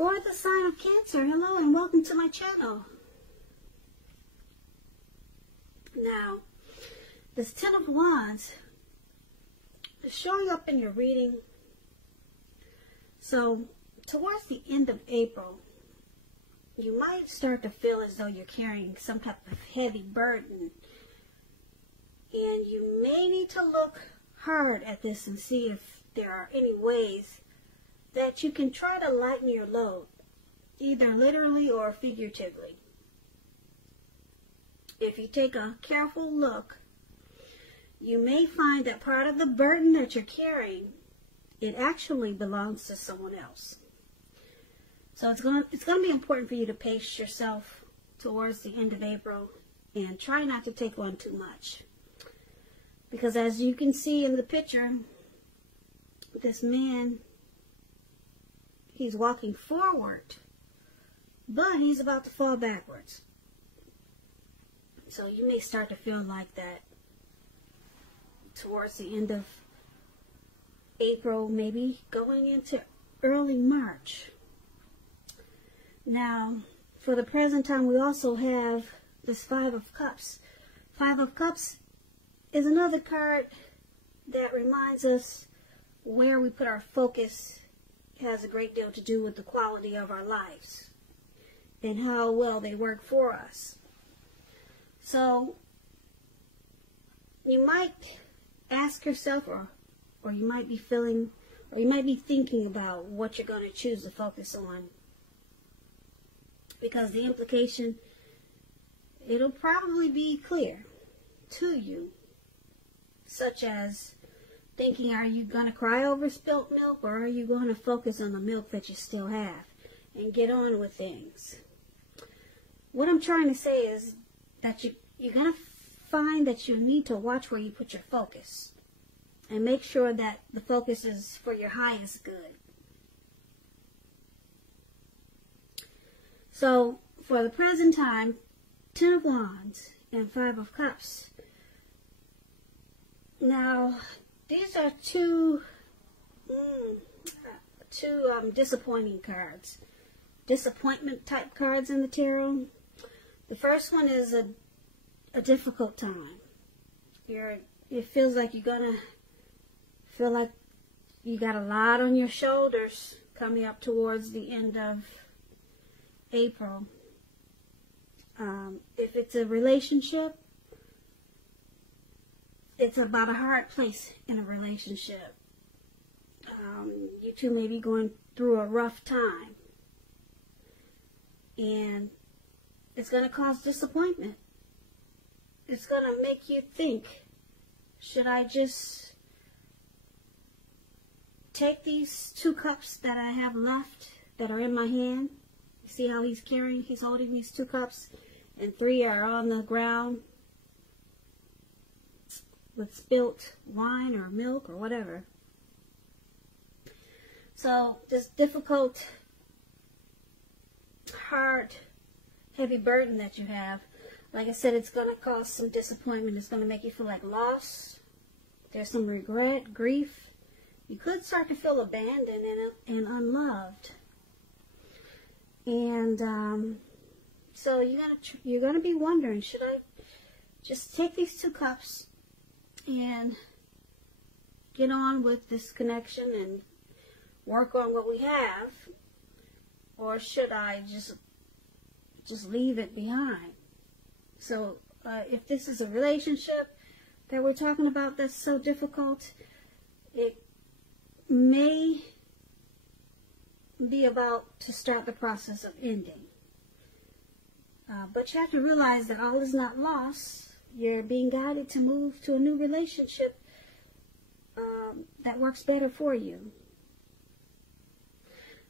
For the sign of Cancer, hello and welcome to my channel. Now, this Ten of Wands is showing up in your reading. So, towards the end of April, you might start to feel as though you're carrying some type of heavy burden. And you may need to look hard at this and see if there are any ways that you can try to lighten your load, either literally or figuratively. If you take a careful look, you may find that part of the burden that you're carrying, it actually belongs to someone else. So it's going to be important for you to pace yourself towards the end of April and try not to take on too much. Because as you can see in the picture, this man, he's walking forward, but he's about to fall backwards. So you may start to feel like that towards the end of April, maybe going into early March. Now, for the present time, we also have this Five of Cups. Five of Cups is another card that reminds us where we put our focus has a great deal to do with the quality of our lives and how well they work for us. So you might ask yourself, or you might be feeling, or you might be thinking about what you're going to choose to focus on, because the implication, it'll probably be clear to you, such as thinking, are you going to cry over spilt milk, or are you going to focus on the milk that you still have and get on with things? What I'm trying to say is that you're going to find that you need to watch where you put your focus and make sure that the focus is for your highest good. So, for the present time, Ten of Wands and Five of Cups. Now, these are two disappointing cards. Disappointment type cards in the tarot. The first one is a difficult time. It feels like you're gonna feel like you got a lot on your shoulders coming up towards the end of April. If it's a relationship, it's about a hard place in a relationship. You two may be going through a rough time, and it's going to cause disappointment. It's going to make you think, should I just take these two cups that I have left that are in my hand? You see how he's holding these two cups, and three are on the ground with spilt wine or milk or whatever. So this difficult, hard, heavy burden that you have, like I said, it's going to cause some disappointment. It's going to make you feel like loss. There's some regret, grief. You could start to feel abandoned and unloved. And so you're gonna be wondering, should I just take these two cups and get on with this connection and work on what we have, or should I just leave it behind? So if this is a relationship that we're talking about that's so difficult, it may be about to start the process of ending. But you have to realize that all is not lost. You're being guided to move to a new relationship that works better for you.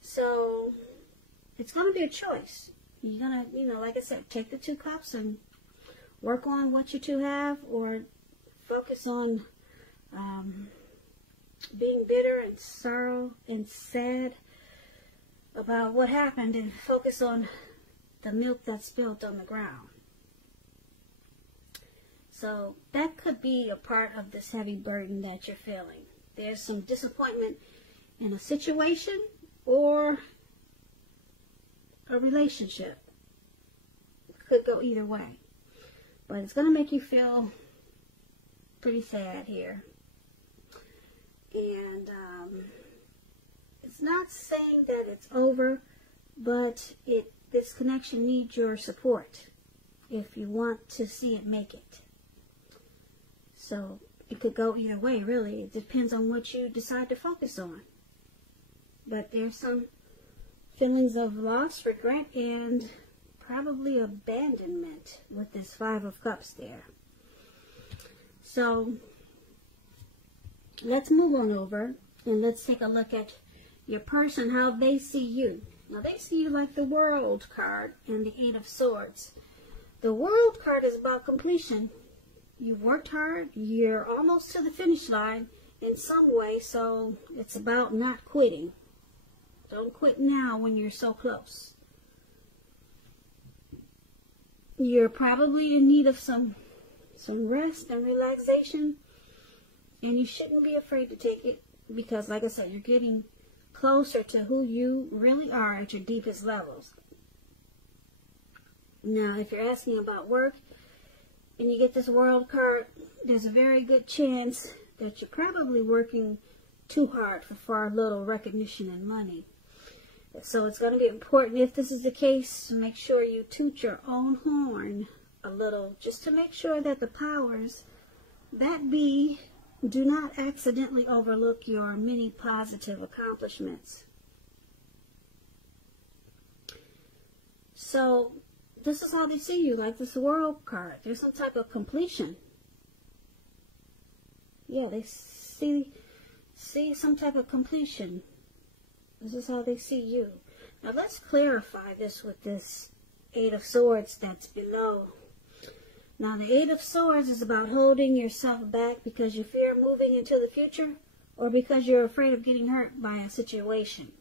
So it's going to be a choice. You're going to, like I said, take the two cups and work on what you two have, or focus on being bitter and sorrow and sad about what happened, and focus on the milk that's spilled on the ground. So that could be a part of this heavy burden that you're feeling. There's some disappointment in a situation, or a relationship. It could go either way. But it's going to make you feel pretty sad here. And it's not saying that it's over, but this connection needs your support if you want to see it make it. So it could go either way, really. It depends on what you decide to focus on. But there's some feelings of loss, regret, and probably abandonment with this Five of Cups there. So let's move on over and let's take a look at your person, how they see you. Now they see you like the World card and the Eight of Swords. The World card is about completion. You've worked hard, you're almost to the finish line in some way, so it's about not quitting. Don't quit now when you're so close. You're probably in need of some rest and relaxation, and you shouldn't be afraid to take it because, like I said, you're getting closer to who you really are at your deepest levels. Now, if you're asking about work and you get this World card, there's a very good chance that you're probably working too hard for far little recognition and money. So it's going to be important, if this is the case, to make sure you toot your own horn a little, just to make sure that the powers that be do not accidentally overlook your many positive accomplishments. So this is how they see you, like this World card. There's some type of completion. Yeah, they see some type of completion. This is how they see you. Now let's clarify this with this Eight of Swords that's below. Now the Eight of Swords is about holding yourself back because you fear moving into the future, or because you're afraid of getting hurt by a situation.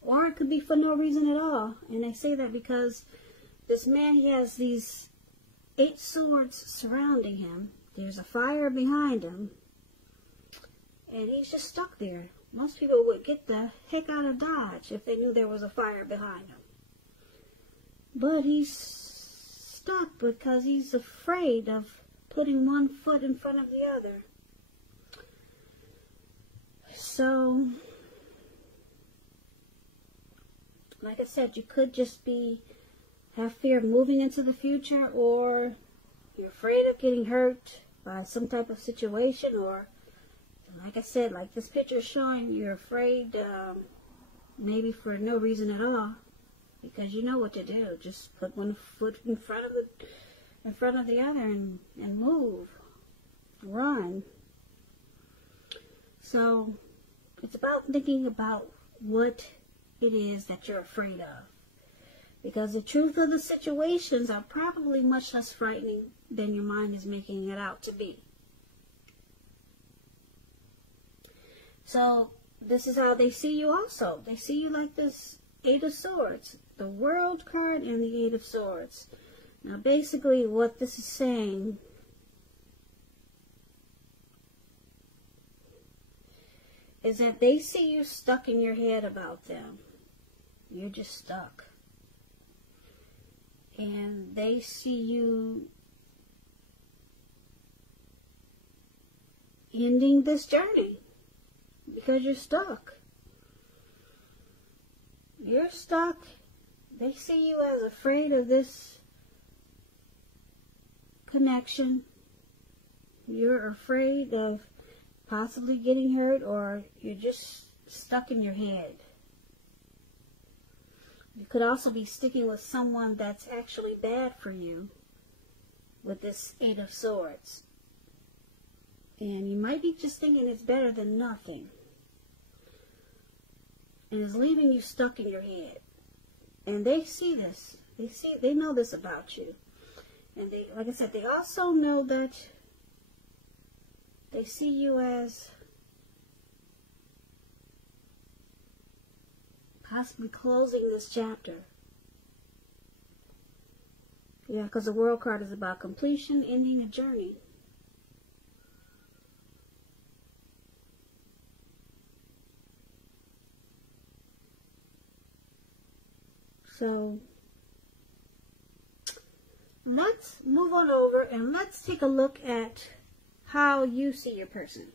Or it could be for no reason at all. And I say that because this man, he has these 8 swords surrounding him. There's a fire behind him. And he's just stuck there. Most people would get the heck out of Dodge if they knew there was a fire behind him. But he's stuck because he's afraid of putting one foot in front of the other. So, like I said, you could just have fear of moving into the future, or you're afraid of getting hurt by some type of situation, or like I said, like this picture is showing, you're afraid maybe for no reason at all, because you know what to do. Just put one foot in front of the other and move, run. So it's about thinking about what it is that you're afraid of, because the truth of the situations are probably much less frightening than your mind is making it out to be. So this is how they see you also. They see you like this Eight of Swords, the World card and the Eight of Swords. Now basically what this is saying is that they see you stuck in your head about them. You're just stuck. And they see you ending this journey. Because you're stuck. You're stuck. They see you as afraid of this connection. You're afraid of possibly getting hurt, or you're just stuck in your head. You could also be sticking with someone that's actually bad for you with this Eight of Swords. And you might be just thinking it's better than nothing. And it's leaving you stuck in your head. And they see this. They know this about you. And they, like I said, they also know that they see you as possibly closing this chapter. Yeah, because the World card is about completion, ending a journey. So let's move on over and let's take a look at how you see your person.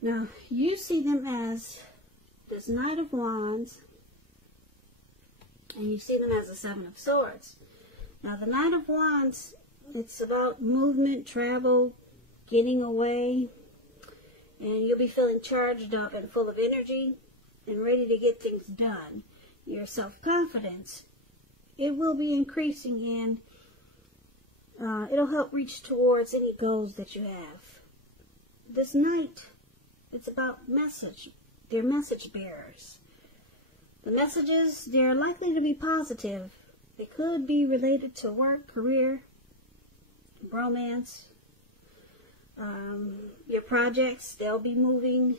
Now, you see them as this Knight of Wands, and you see them as the Seven of Swords. Now, the Knight of Wands, it's about movement, travel, getting away, and you'll be feeling charged up and full of energy and ready to get things done. Your self-confidence, it will be increasing, and it'll help reach towards any goals that you have. This Knight, it's about message. They're message bearers. The messages, they're likely to be positive. They could be related to work, career, romance, your projects. They'll be moving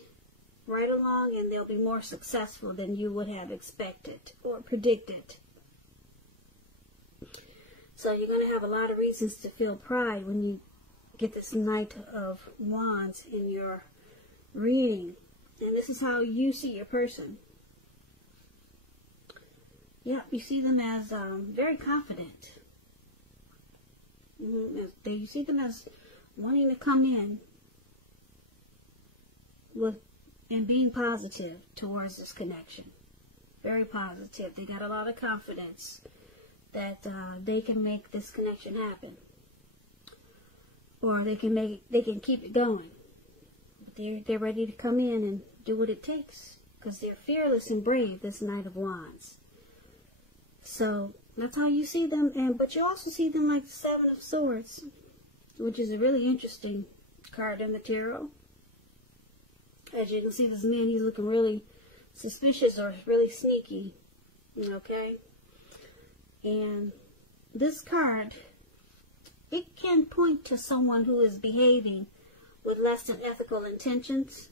right along, and they'll be more successful than you would have expected or predicted. So you're going to have a lot of reasons to feel pride when you get this Knight of Wands in your reading. And this is how you see your person. Yeah, you see them as very confident. You see them as wanting to come in with and being positive towards this connection. Very positive. They got a lot of confidence that they can make this connection happen, or they can keep it going. They're ready to come in and do what it takes, because they're fearless and brave, this Knight of Wands. So that's how you see them, but you also see them like the Seven of Swords, which is a really interesting card in the tarot. As you can see, this man, he's looking really suspicious or really sneaky, okay? And this card, it can point to someone who is behaving with less than ethical intentions.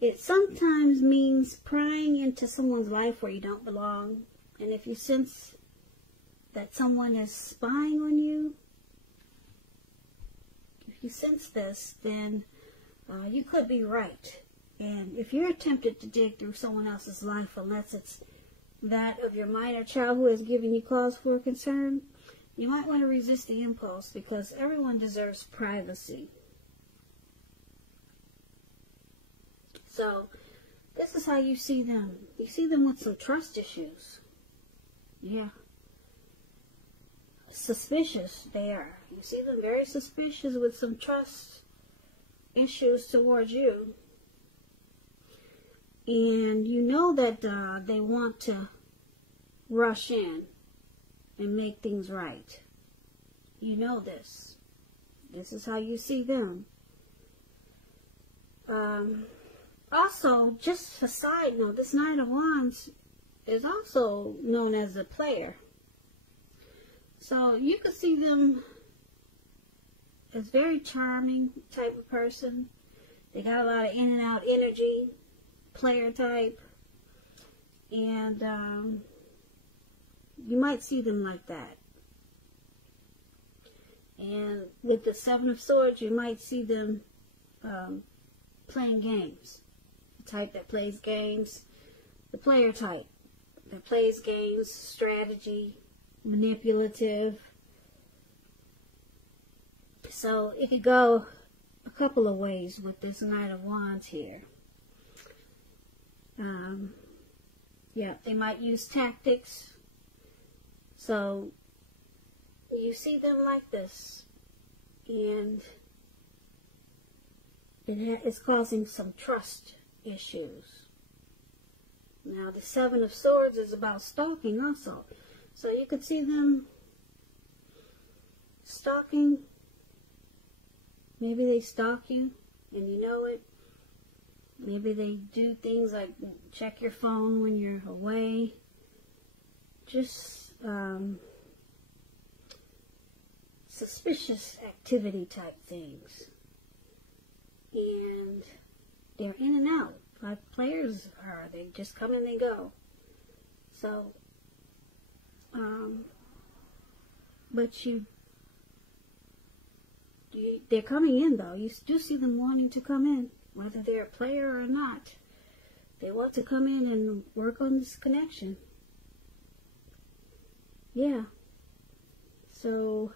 It sometimes means prying into someone's life where you don't belong. And if you sense that someone is spying on you, if you sense this, then you could be right. And if you're tempted to dig through someone else's life, unless it's that of your minor child who has given you cause for concern, you might want to resist the impulse, because everyone deserves privacy. So this is how you see them. You see them with some trust issues. Yeah. Suspicious they are. You see them very suspicious with some trust issues towards you. And you know that they want to rush in and make things right. You know this. This is how you see them. Also, just a side note, this Knight of Wands is also known as a player. So you could see them as very charming type of person. They got a lot of in and out energy, player type. And you might see them like that. And with the Seven of Swords, you might see them playing games. The type that plays games, the player type that plays games, strategy, manipulative. So it could go a couple of ways with this Knight of Wands here. Yeah, they might use tactics. So you see them like this, and it's causing some trust issues. Now the Seven of Swords is about stalking also. So you could see them stalking. Maybe they stalk you and you know it. Maybe they do things like check your phone when you're away. Just suspicious activity type things. And they're in and out. Like players are. They just come and they go. So, but they're coming in though. You do see them wanting to come in, whether they're a player or not. They want to come in and work on this connection. Yeah. So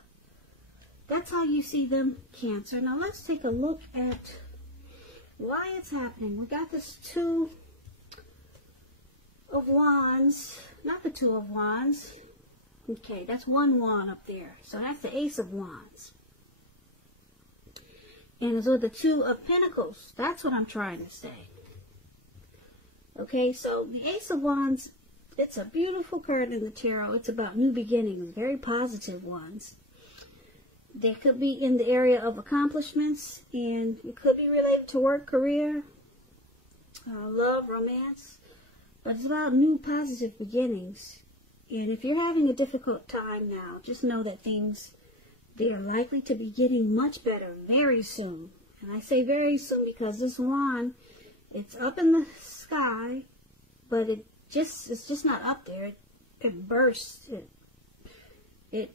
that's how you see them, Cancer. Now let's take a look at why it's happening. We got this Two of Wands, not the Two of Wands. Okay, that's one wand up there. So that's the Ace of Wands. And so the Two of Pentacles, that's what I'm trying to say. Okay, so the Ace of Wands, it's a beautiful card in the tarot. It's about new beginnings, very positive ones. They could be in the area of accomplishments, and it could be related to work, career, love, romance. But it's about new positive beginnings. And if you're having a difficult time now, just know that they are likely to be getting much better very soon. And I say very soon because this wand, it's up in the sky, but it's just not up there. It bursts. It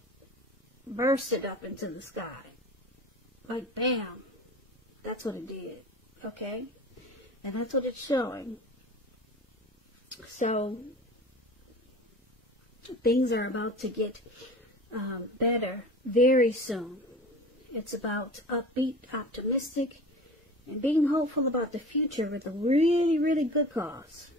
burst it up into the sky. Like bam. That's what it did. Okay? And that's what it's showing. So things are about to get better very soon. It's about upbeat, optimistic, and being hopeful about the future with a really, really good cause.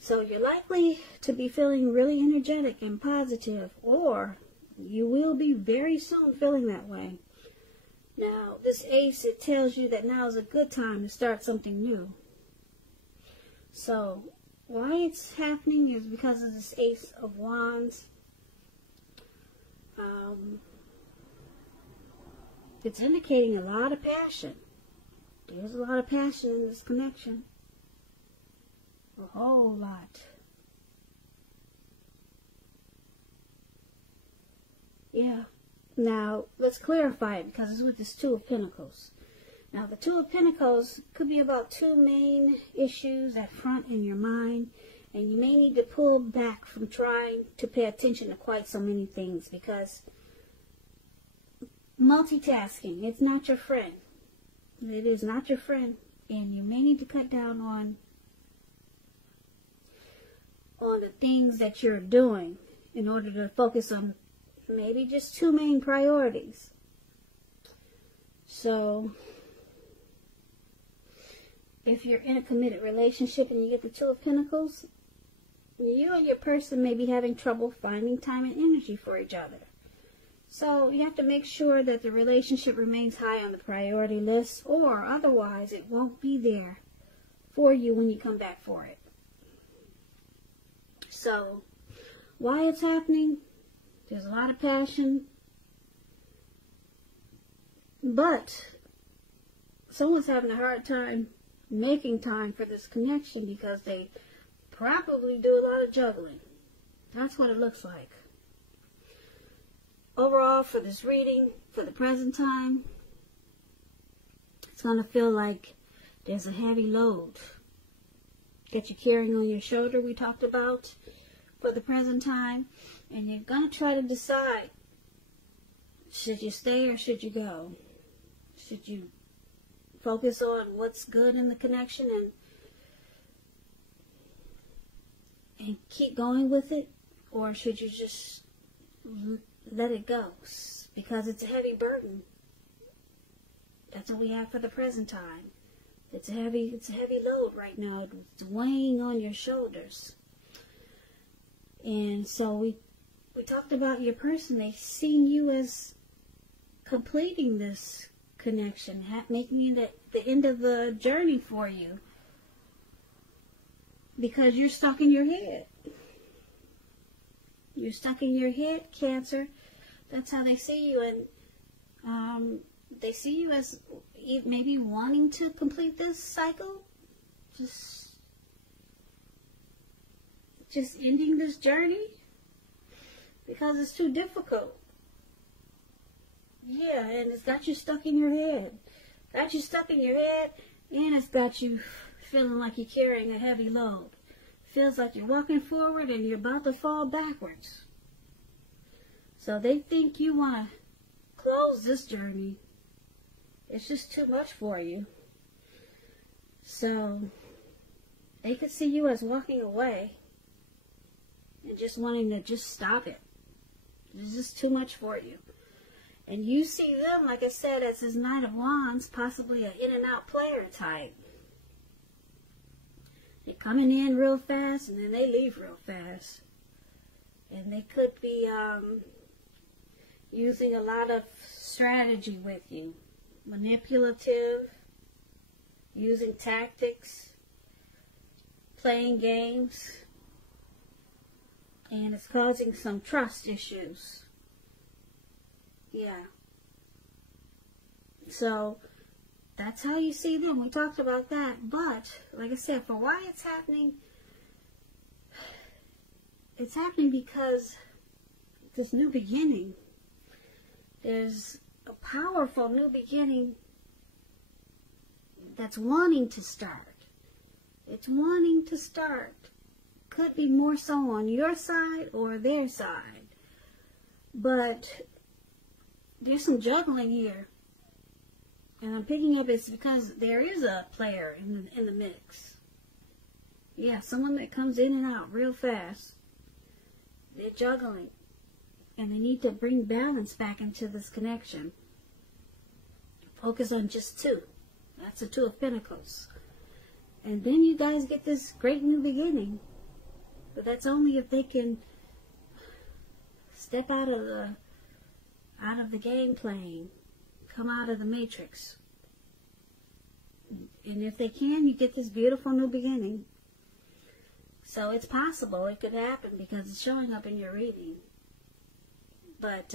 So you're likely to be feeling really energetic and positive, or you will be very soon feeling that way. Now, this ace, it tells you that now is a good time to start something new. So why it's happening is because of this Ace of Wands. It's indicating a lot of passion. There's a lot of passion in this connection. A whole lot. Yeah. Now, let's clarify it because it's with this Two of Pentacles. Now, the Two of Pentacles could be about two main issues at front in your mind, and you may need to pull back from trying to pay attention to quite so many things because multitasking, it's not your friend. It is not your friend, and you may need to cut down on the things that you're doing in order to focus on maybe just two main priorities. So if you're in a committed relationship and you get the Two of Pentacles, you and your person may be having trouble finding time and energy for each other. So you have to make sure that the relationship remains high on the priority list, or otherwise it won't be there for you when you come back for it. So why it's happening? There's a lot of passion, but someone's having a hard time making time for this connection because they probably do a lot of juggling. That's what it looks like. Overall, for this reading, for the present time, it's going to feel like there's a heavy load that you're carrying on your shoulder, we talked about, for the present time. And you're going to try to decide, should you stay or should you go? Should you focus on what's good in the connection and keep going with it? Or should you just let it go? Because it's a heavy burden. That's what we have for the present time. It's a heavy load right now. It's weighing on your shoulders. And so we talked about your person. They see you as completing this connection, making it the end of the journey for you, because you're stuck in your head. You're stuck in your head, Cancer. That's how they see you, and they see you as maybe wanting to complete this cycle, just ending this journey because it's too difficult. Yeah, and it's got you stuck in your head. Got you stuck in your head, and it's got you feeling like you're carrying a heavy load. Feels like you're walking forward and you're about to fall backwards. So they think you want to close this journey. It's just too much for you. So they could see you as walking away and just wanting to just stop it. It's just too much for you. And you see them, like I said, as this Knight of Wands, possibly an in and out player type. They're coming in real fast and then they leave real fast. And they could be using a lot of strategy with you. Manipulative, using tactics, playing games. And it's causing some trust issues. Yeah. So, that's how you see them. We talked about that. But, like I said, for why it's happening because this new beginning. There's a powerful new beginning that's wanting to start. It's wanting to start. Could be more so on your side or their side. But there's some juggling here. And I'm picking up it's because there is a player in the mix. Yeah, someone that comes in and out real fast. They're juggling. And they need to bring balance back into this connection. Focus on just two. That's the Two of Pentacles. And then you guys get this great new beginning. But that's only if they can step out of the game playing. Come out of the matrix. And if they can, you get this beautiful new beginning. So it's possible it could happen because it's showing up in your reading. But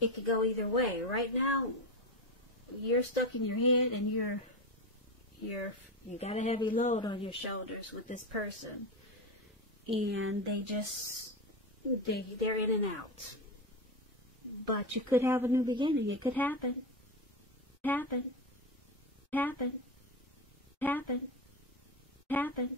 it could go either way. Right now, you're stuck in your head and you got a heavy load on your shoulders with this person. And they're in and out. But you could have a new beginning. It could happen. Happen. Happen. Happen. Happen.